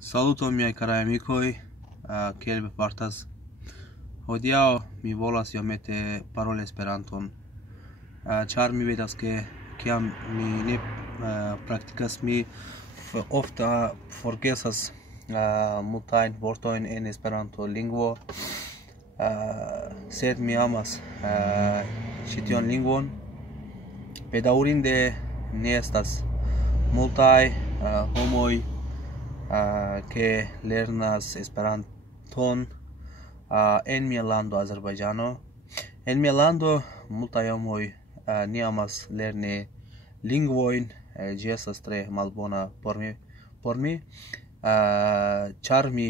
Saluton miaj karaj amikoj, kiel vi fartas? Hodiaŭ mi volas iomete paroli Esperanton, ĉar mi vidas ke kiam mi ne praktikas, mi ofte forgesas multajn vortojn en Esperanto-lingvo, sed mi amas ĉi tion lingvon. Bedaŭrinde ne estas multaj homoj que lernas Esperanton en mia lando Azerbaiĝano. En mia lando multaj homoj ne amas lerni lingvojn, ĝi estas tre malbona por mi, ĉar mi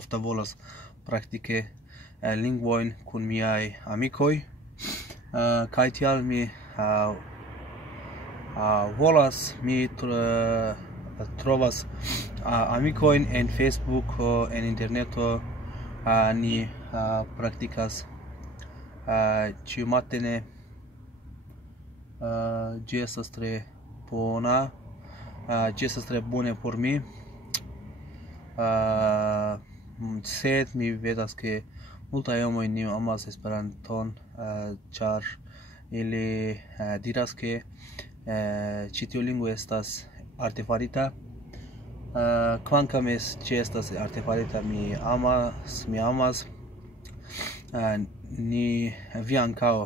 ofte volas praktiki lingvojn kun miaj amikoj, kaj tial mi trovas amikojn en Facebook, en interneto, ni praktikas ĉiumatene. Ĝi estas tre bona, ĝi estas tre bone por mi, sed mi vedas ke multaj homoj ne amas Esperanton, ĉar ili diras ke ĉi tiu lingvo estas artefarita. Kvankam ĝi estas artefarita, mi amas. Vi ankaŭ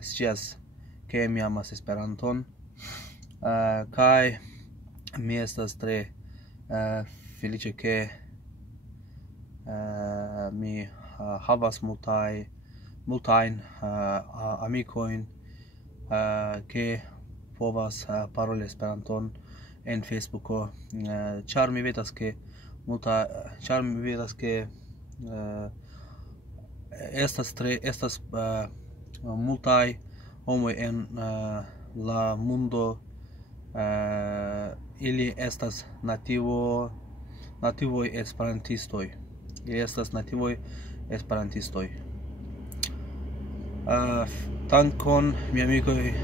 scias ke mi amas Esperanton, kaj mi estas tre feliĉa ke mi havas multajn amikojn ke povas paroli Esperanton en Facebooko, ĉar mi vidas ke estas multaj homoj en la mundo, ili estas nativoj esperantistoj. Dankon, miaj amikoj.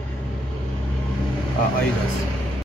Aidas.